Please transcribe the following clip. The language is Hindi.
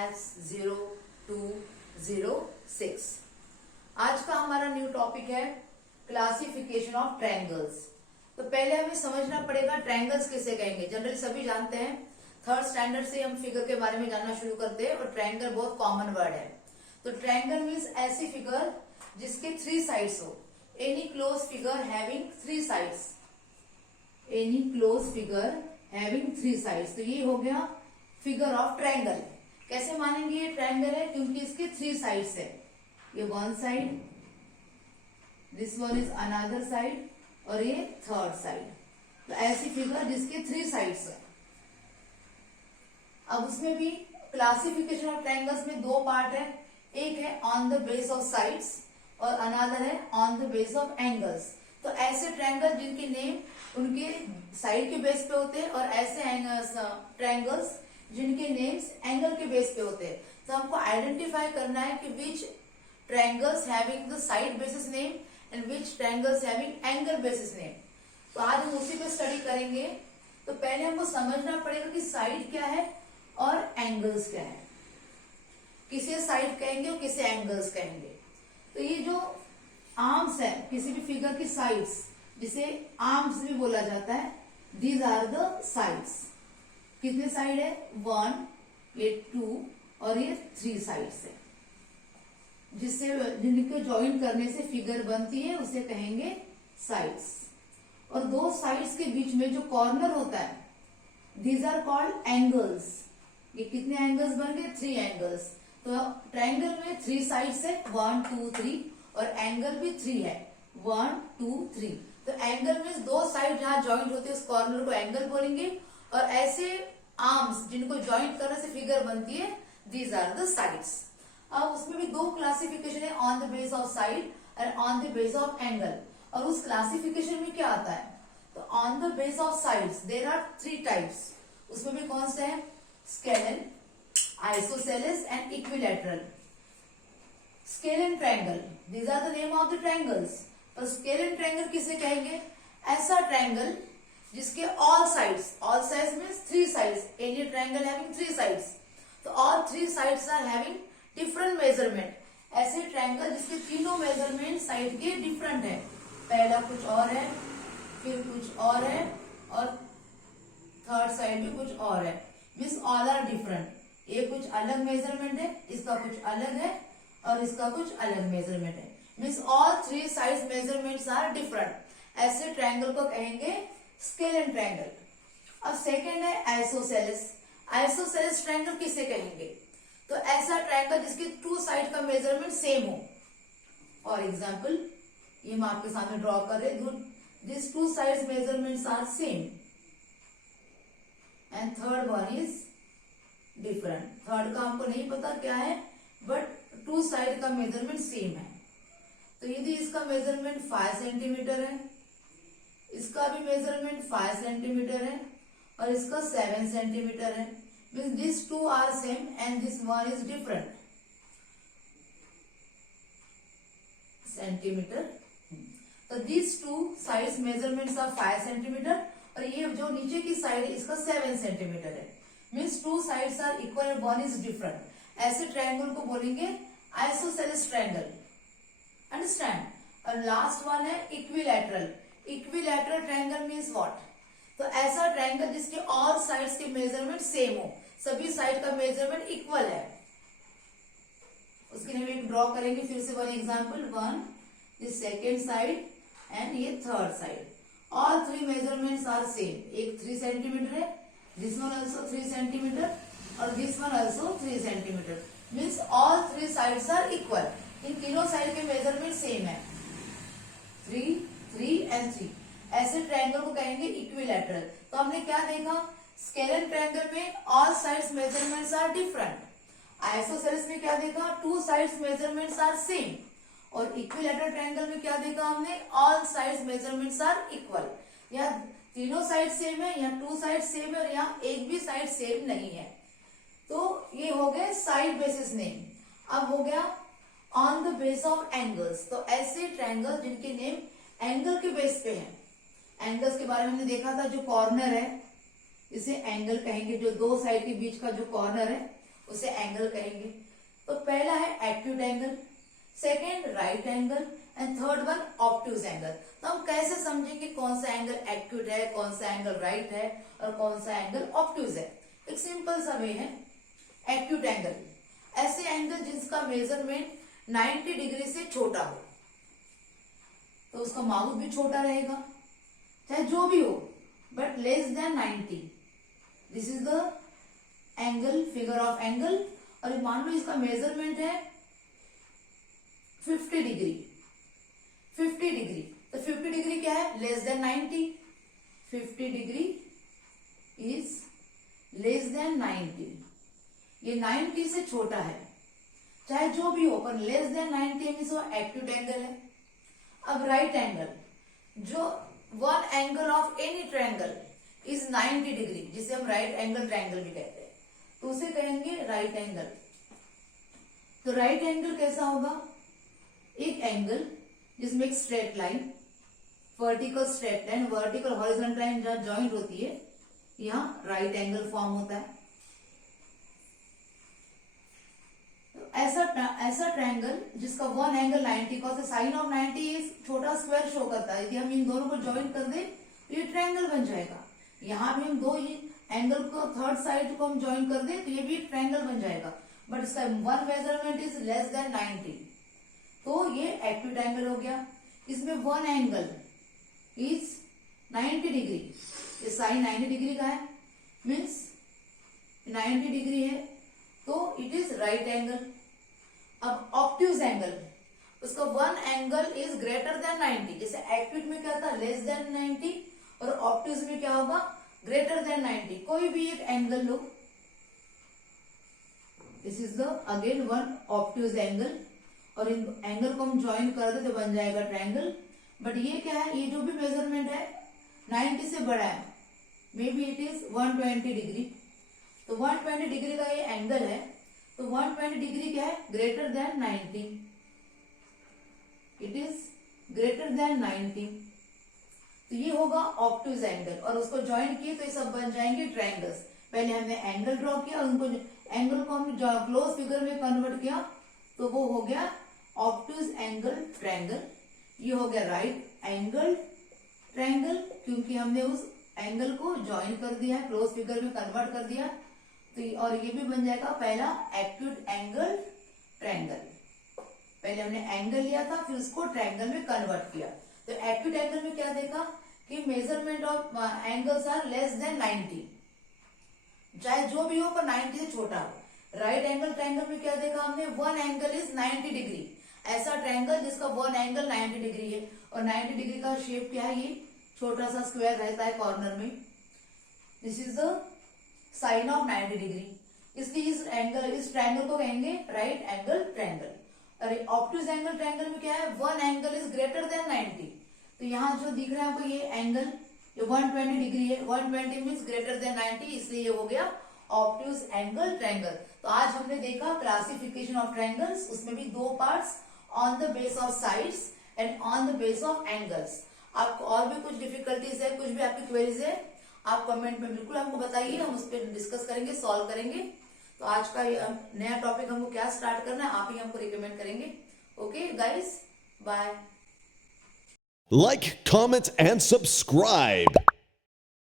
S0206। आज का हमारा न्यू टॉपिक है क्लासिफिकेशन ऑफ ट्रायंगल्स। तो पहले हमें समझना पड़ेगा ट्रायंगल्स किसे कहेंगे। जनरली सभी जानते हैं, थर्ड स्टैंडर्ड से हम फिगर के बारे में जानना शुरू करते हैं और ट्रायंगल बहुत कॉमन वर्ड है। तो ट्रायंगल मीन्स ऐसी फिगर जिसके 3 साइड्स हो। Any close figure having 3 sides, any close figure having 3 sides. तो ये हो गया फिगर ऑफ ट्रायंगल। कैसे मानेंगे ये ट्रायंगल है? क्योंकि इसके 3 साइड्स है। ये one side, this one is another side और ये थर्ड साइड। तो ऐसी फिगर जिसके 3 साइड्स है। अब उसमें भी क्लासिफिकेशन ऑफ ट्रायंगल्स में 2 पार्ट है। एक है on the base of sides और अनदर है on the base of angles. तो ऐसे ट्रायंगल जिनके नेम उनके साइड के बेस पे होते हैं और ऐसे ट्रायंगल्स जिनके नेम्स एंगल के बेस पे होते हैं। तो हमको आइडेंटिफाई करना है कि which triangles having the side basis name and which triangles having angle basis name. तो आज हम उसी पे स्टडी करेंगे। तो पहले हमको समझना पड़ेगा कि साइड क्या है और एंगल्स क्या है। किसे साइड कहेंगे और किसे एंगल्स कहेंगे। तो ये जो आर्म्स है किसी भी फिगर की साइड्स, जिसे आर्म्स भी बोला जाता है, दीज आर द साइड्स। कितने साइड है? 1, ये 2 और ये 3 साइड्स है। जिससे जिनको ज्वाइन करने से फिगर बनती है उसे कहेंगे साइड्स। और 2 साइड्स के बीच में जो कॉर्नर होता है, दीज आर कॉल्ड एंगल्स। ये कितने एंगल्स बन गए? 3 एंगल्स। तो ट्रायंगल में 3 साइड्स है, 1, 2, 3 और एंगल भी 3 है, 1, 2, 3। तो एंगल में 2 साइड जहां ज्वाइंट होते हैं उस कॉर्नर को एंगल बोलेंगे। और ऐसे आर्म्स जिनको ज्वाइंट करने से फिगर बनती है, दीज आर द साइड्स। अब उसमें भी 2 क्लासिफिकेशन है, on the base of side और on the base of angle. और उस क्लासिफिकेशन में क्या आता है? तो on the base of sides there are 3 types. उसमें भी कौन से हैं? Scalene, isosceles and equilateral. Scalene triangle, these are the name of the triangles. तो स्केलर ट्रायंगल किसे कहेंगे? ऐसा ट्रायंगल जिसके all sides means 3 sides. Any triangle having 3 sides. तो all 3 sides are having different measurement. ऐसे ट्रायंगल जिसके तीनों मेजरमेंट साइड के डिफरेंट है। पहला कुछ और है, फिर कुछ और है और थर्ड साइड भी कुछ और है। Means all are different. ये कुछ अलग मेजरमेंट है, इसका कुछ अलग है और इसका कुछ अलग मेजरमेंट है। Means all 3 sides measurements are different. ऐसे ट्रायंगल को कहेंगे स्केलर ट्रायंगल। अब सेकेंड है आइसोसेलेस। आइसोसेलेस ट्रायंगल किसे कहेंगे? तो ऐसा ट्रायंगल जिसके 2 साइड का मेजरमेंट सेम हो। फॉर एग्जाम्पल ये हम आपके सामने ड्रॉ कर रहे हैं। This 2 sides measurements are same and third one is different. Third का हमको नहीं पता क्या है, बट 2 साइड का मेजरमेंट सेम है। तो यदि इसका मेजरमेंट 5 सेंटीमीटर है, इसका भी मेजरमेंट 5 सेंटीमीटर है और इसका 7 सेंटीमीटर है, means these 2 are same and this one is different centimetre. तो these 2 sides measurements are 5 centimetre और ये जो नीचे की साइड है इसका 7 सेंटीमीटर है। Means 2 sides are equal and one is different। ऐसे ट्रायंगल को बोलेंगे आइसोसेलेस ट्रायंगल। अंडरस्टैंड? और लास्ट वन है equilateral. Equilateral triangle means what? तो ऐसा ट्रायंगल जिसके ऑल साइड्स के मेजरमेंट सेम हो, सभी साइड का मेजरमेंट इक्वल है। उसके लिए हम एक ड्रॉ करेंगे फिर से। 1 example, 1 this second side and ये third side. All 3 measurements are same. एक 3 सेंटीमीटर है, दिस वन ऑल्सो 3 सेंटीमीटर और this one also 3 centimetre. Means all 3 sides are equal. इन तीनों साइड के मेजरमेंट सेम है, 3, 3 एंड 3। ऐसे ट्रायंगल को कहेंगे इक्विलैटरल। तो हमने क्या देखा? स्केलर ट्रायंगल में all sides measurements are different. Isosceles में क्या देखा? 2 साइड्स मेजरमेंट्स आर सेम। और इक्विलैटरल ट्रायंगल में क्या देखा हमने? All sides measurements are equal. यहाँ तीनों साइड सेम है, यहाँ 2 साइड सेम है और यहाँ एक भी साइड सेम नहीं है। तो ये हो गए साइड बेसिस नेम। अब हो गया on the base of angles. तो ऐसे ट्रायंगल जिनके नेम एंगल के बेस पे है। एंगल्स के बारे में हमने देखा था, जो कॉर्नर है इसे एंगल कहेंगे। जो 2 साइड के बीच का जो कॉर्नर है उसे एंगल कहेंगे। तो पहला है acute angle, second right angle and third one obtuse angle. तो हम कैसे समझेंगे कौन सा एंगल एक्यूट है, कौन सा एंगल राइट है और कौन सा एंगल ऑब्ट्यूज है। एक सिंपल सा वे है। एक्यूट एंगल ऐसे एंगल जिसका मेजरमेंट 90 डिग्री से छोटा हो, तो उसका माउथ भी छोटा रहेगा, चाहे जो भी हो, but less than 90। This is the angle, figure of angle. और मान लो इसका मेजरमेंट है 50 डिग्री, 50 डिग्री, तो 50 डिग्री क्या है, less than 90। 50 degree is less than 90, ये 90 से छोटा है, चाहे जो भी हो, पर लेस देन 90 मीन्स वो एक्यूट एंगल है। अब राइट एंगल, जो one angle of any triangle is 90 degree, जिसे हम राइट एंगल ट्रायंगल भी कहते हैं, तो उसे कहेंगे राइट एंगल। तो राइट एंगल कैसा होगा, एक एंगल जिसमें एक straight line, vertical straight line, vertical horizontal line जहां ज्वाइंट होती है, यहां राइट एंगल फॉर्म होता है। ऐसा ट्रायंगल जिसका one angle 90 cos sine of 90 is छोटा स्क्वायर शो करता है। यदि हम इन दोनों को ज्वाइन कर दे तो ये ट्रायंगल बन जाएगा। यहाँ भी हम दो एंगल को थर्ड साइड को हम ज्वाइन कर दे तो ये भी ट्रायंगल बन जाएगा, बट इसका one measurement is less than 90, तो ये एक्यूट एंगल हो गया। इसमें वन एंगल इज 90 डिग्री, ये साइन 90 डिग्री का है, मीन्स 90 डिग्री है, तो इट इज राइट एंगल। अब ऑब्ट्यूज एंगल, उसका one angle is greater than 90, जैसे एक्यूट में क्या था, लेस देन 90, और ऑब्ट्यूज में क्या होगा, ग्रेटर देन 90। कोई भी एक angle low, this is the again one obtuse angle, और इन एंगल को हम ज्वाइन कर दे तो बन जाएगा ट्रायंगल। बट ये क्या है, ये जो भी मेजरमेंट है 90 से बड़ा है, may be it is 120 degree, तो 120 डिग्री का ये एंगल है, तो 120 डिग्री क्या है, greater than 90, it is greater than 90, तो ये होगा ऑब्ट्यूज एंगल। और उसको ज्वाइन किए तो ये सब बन जाएंगे ट्रायंगल्स। पहले हमने एंगल ड्रॉ किया, उनको एंगल को हमने क्लोज फिगर में कन्वर्ट किया, तो वो हो गया ऑब्ट्यूज एंगल ट्रायंगल। ये हो गया राइट एंगल ट्रायंगल, क्योंकि हमने उस एंगल को ज्वाइन कर दिया है, क्लोज फिगर में कन्वर्ट कर दिया। तो और ये भी बन जाएगा पहला एक्यूट एंगल ट्रायंगल। पहले हमने एंगल लिया था, फिर उसको ट्रायंगल में कन्वर्ट किया। तो एक्यूट एंगल में क्या देखा कि measurement of angles are less than 90, चाहे जो भी हो पर 90 से छोटा हो। राइट एंगल ट्रायंगल में क्या देखा हमने, वन एंगल इज 90 डिग्री, ऐसा ट्रायंगल जिसका वन एंगल 90 डिग्री है, और 90 डिग्री का शेप क्या है, ये छोटा सा स्क्वायर रहता है कॉर्नर में, this is the sign of 90 degree, इसलिए इस ट्रायंगल को कहेंगे राइट एंगल ट्रायंगल। और ऑब्ट्यूज एंगल ट्रायंगल में क्या है, one angle is greater than 90, तो यहाँ जो दिख रहा है आपको ये एंगल, ये 120 डिग्री है, 120 मीन्स ग्रेटर देन 90, इसलिए ये हो गया ऑब्ट्यूज एंगल ट्रायंगल। तो आज हमने देखा क्लासिफिकेशन ऑफ ट्रायंगल्स, उसमें भी दो parts, on the base of sides and on the base of angles. आपको और भी कुछ डिफिकल्टीज है, कुछ भी आपकी क्वेरीज है, आप कमेंट में बिल्कुल हमको बताइए, हम उस पर डिस्कस करेंगे, सॉल्व करेंगे। तो आज का नया टॉपिक हमको क्या स्टार्ट करना है, आप ही हमको रिकमेंड करेंगे। Okay guys, bye. Like, comment, and subscribe.